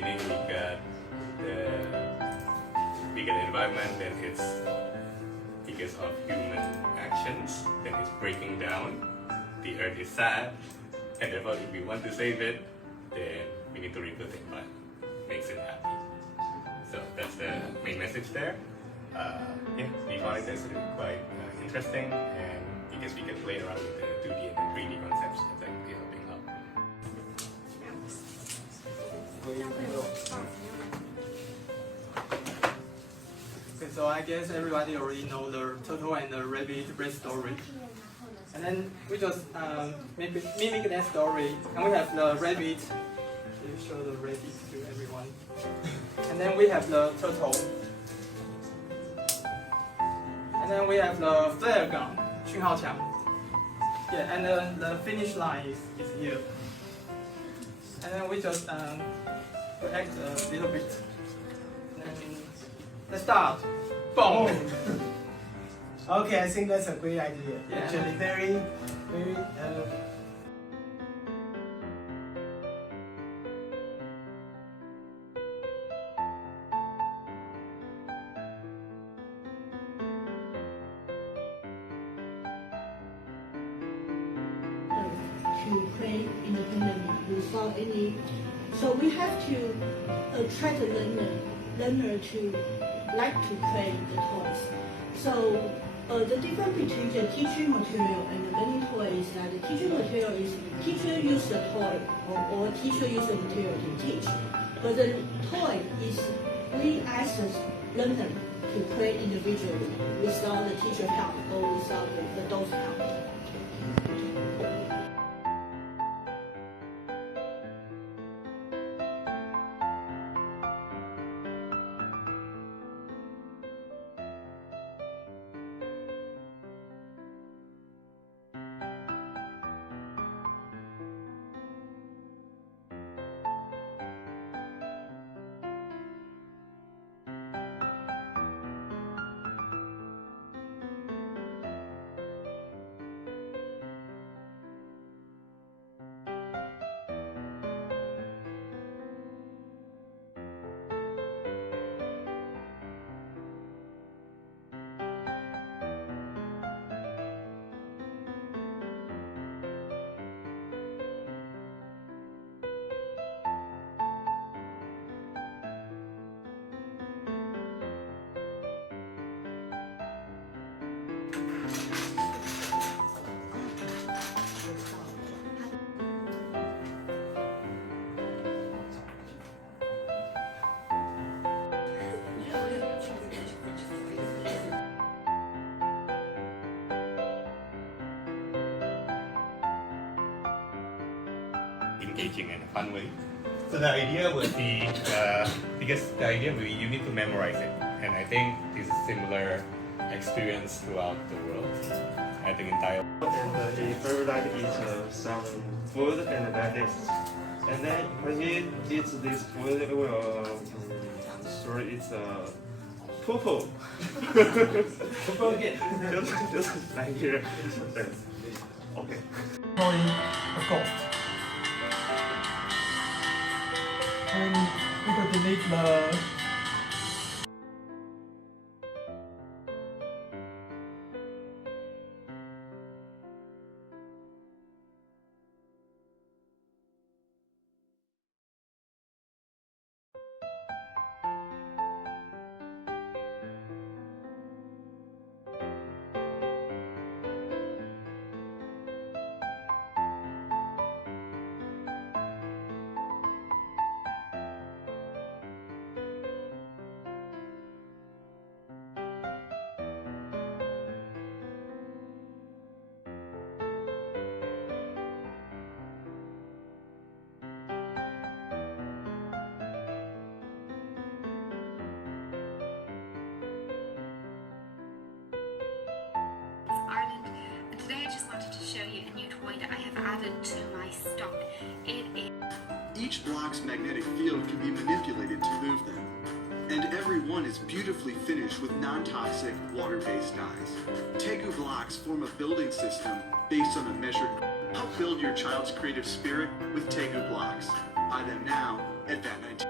beginning we got the environment, then it's because of human actions, then it's breaking down. The earth is sad, and therefore if we want to save it, then we need to rebuild it, but makes it happy. So that's the main message there. Yeah, we found it as quite interesting, and because we can play around with the 2D and the 3D concepts, it's actually helping out. Okay, so I guess everybody already know the turtle and the rabbit race story. And then we just mimic that story, and we have the rabbit. Can you show the rabbit to everyone? And then we have the turtle. And then we have the flare gun, 讯号枪. Yeah, and then the finish line is here. And then we just react a little bit. And then let's start. Boom! Okay, I think that's a great idea. Yeah. Actually, very. To play independently without any. So we have to attract the learner to like to play the toys. So the difference between the teaching material and the learning toy is that the teaching material is teacher use the toy or teacher use the material to teach, but the toy is we ask the learner to play individually without the teacher help or without the adult help. Engaging and fun way. So the idea would be, because the idea would be you need to memorize it. And I think this is similar experience throughout the world. I think in Thailand. And he very like eat some food and like this. And then when he eats this food, it will throw its poo-poo. Poo-poo again. just like here. Okay. Drawing a ghost. And we could delete the Ireland, and today I just wanted to show you a new toy that I have added to my stock. It is... Each block's magnetic field can be manipulated to move them, and every one is beautifully finished with non-toxic, water-based dyes. Tegu blocks form a building system based on a measured. Help build your child's creative spirit with Tegu blocks. Buy them now at VAT19.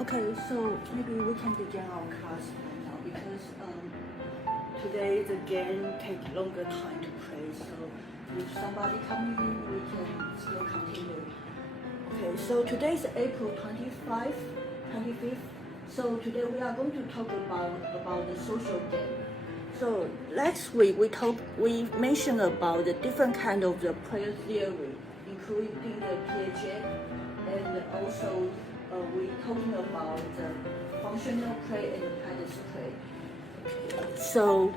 Okay, so maybe we can begin our class right now because today the game takes longer time to play. So if somebody coming in, we can still continue. Okay, so today is April 25th. So today we are going to talk about the social game. So last week we mentioned about the different kind of the player theory, including the Piaget, and also we talking about the functional play and the practice play. So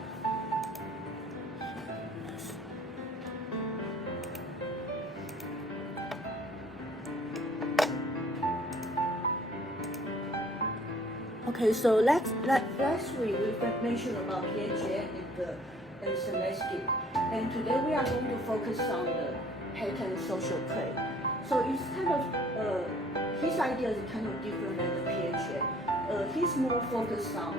okay, so last week we mentioned about Piaget and Selesky, and today we are going to focus on the pattern social play. So it's kind of his idea is kind of different than the Piaget. He's more focused on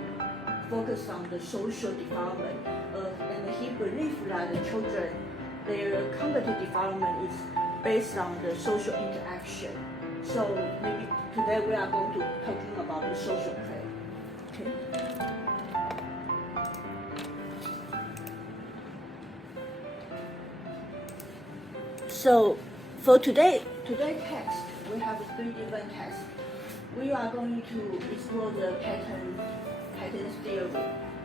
the social development, and he believes that the children, their cognitive development is based on the social interaction. So maybe today we are going to talking about the social play. Okay. So for today text, we have 3 different texts. We are going to explore the pattern theory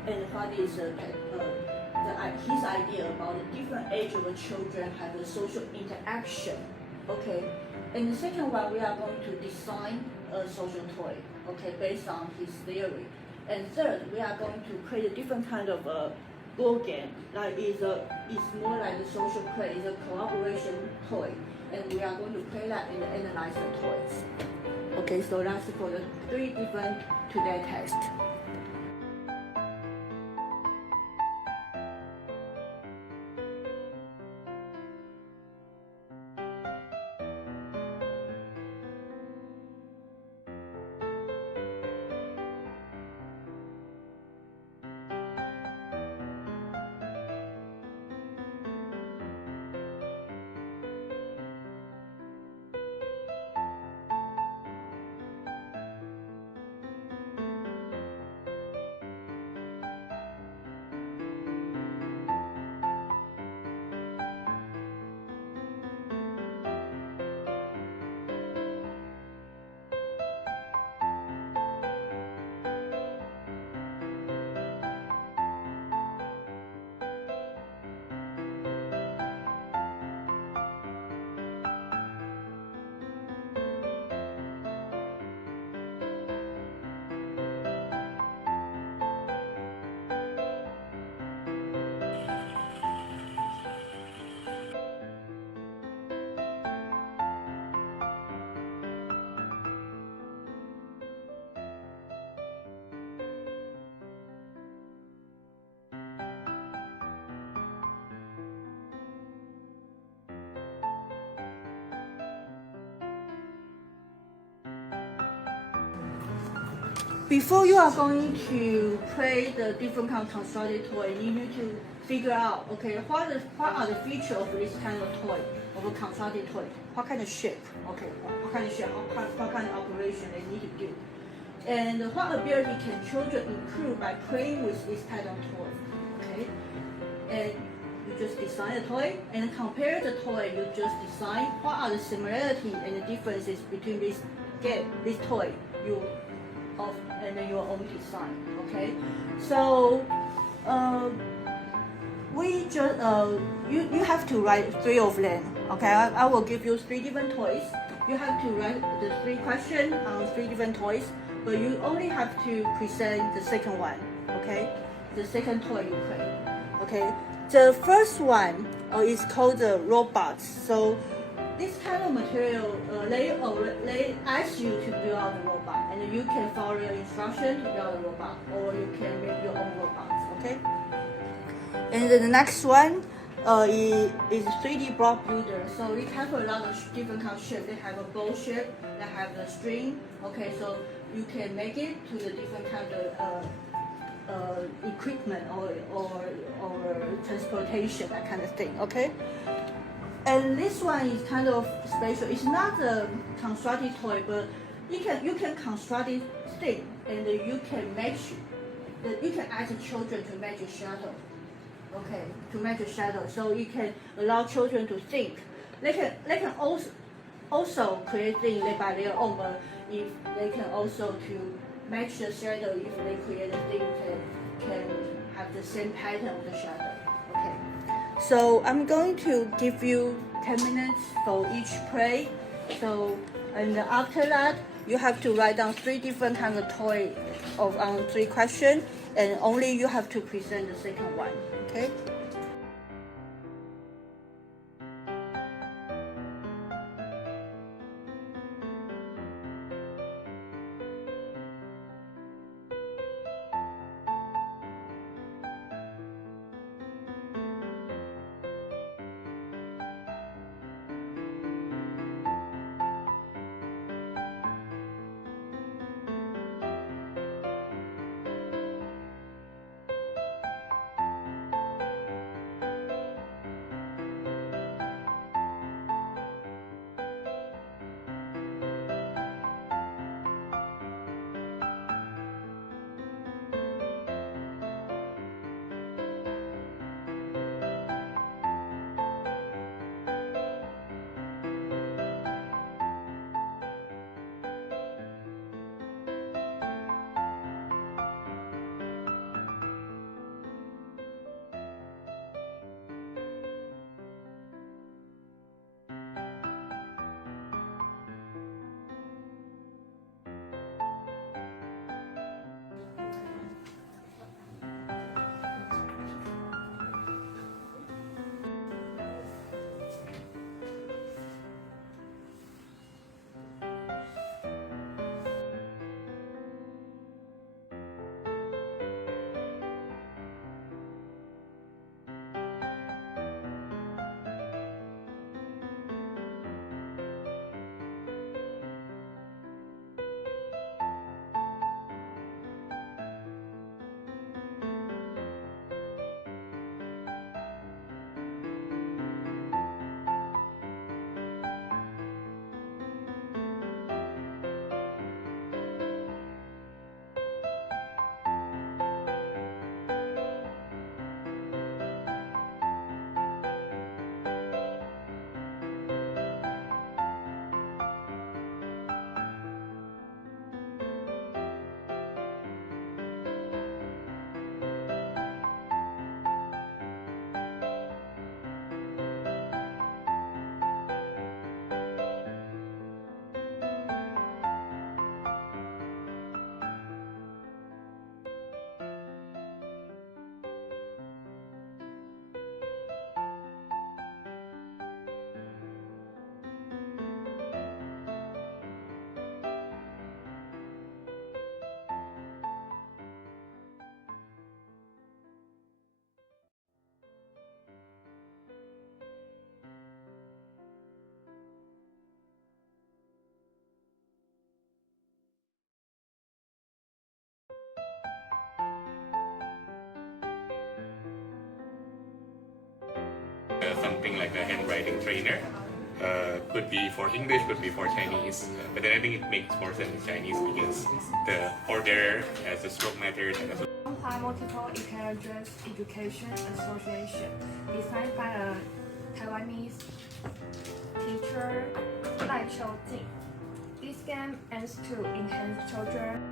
and what is his idea about the different age of the children have a social interaction. Okay. And the second one, we are going to design a social toy, okay, based on his theory. And third, we are going to create a different kind of board game that is more like a social play, is a collaboration toy. And we are going to play that and analyze the toys. Okay, so that's for the 3 different today tests. Before you are going to play the different kind of constructed toy, you need to figure out, okay, what are the features of this kind of toy, of a constructed toy? What kind of shape, okay, what kind of shape, what kind of operation they need to do. And what ability can children improve by playing with this type of toy, okay? And you just design a toy and compare the toy, you just design what are the similarities and the differences between this toy, and then your own design, okay? So we just you have to write 3 of them, okay? I will give you 3 different toys. You have to write the 3 questions on 3 different toys, but you only have to present the second one, okay? The second toy you play, okay? The first one is called the robots. So this kind of material, they ask you to build out the robot, and you can follow the instruction to build a robot, or you can make your own robots, okay? And then the next one is 3D block builder. So it have a lot of different kind of shape. They have a bow shape, they have the string, okay? So you can make it to the different kind of equipment or transportation, that kind of thing, okay? And this one is kind of special. It's not a constructed toy, but you can construct this thing, and you can ask children to make a shadow. Okay, to make a shadow, so you can allow children to think. They can also create things by their own, but if they can also to match the shadow, if they create a thing can have the same pattern of the shadow. Okay, so I'm going to give you 10 minutes for each play. So, and after that, you have to write down 3 different kinds of toy of 3 questions, and only you have to present the second one. Okay. Something like a handwriting trainer. Could be for English, could be for Chinese. But then I think it makes more sense in Chinese because the order has a stroke method and a High Multiple Intelligence Education Association, designed by a Taiwanese teacher, Lai Qiujing. This game aims to enhance children's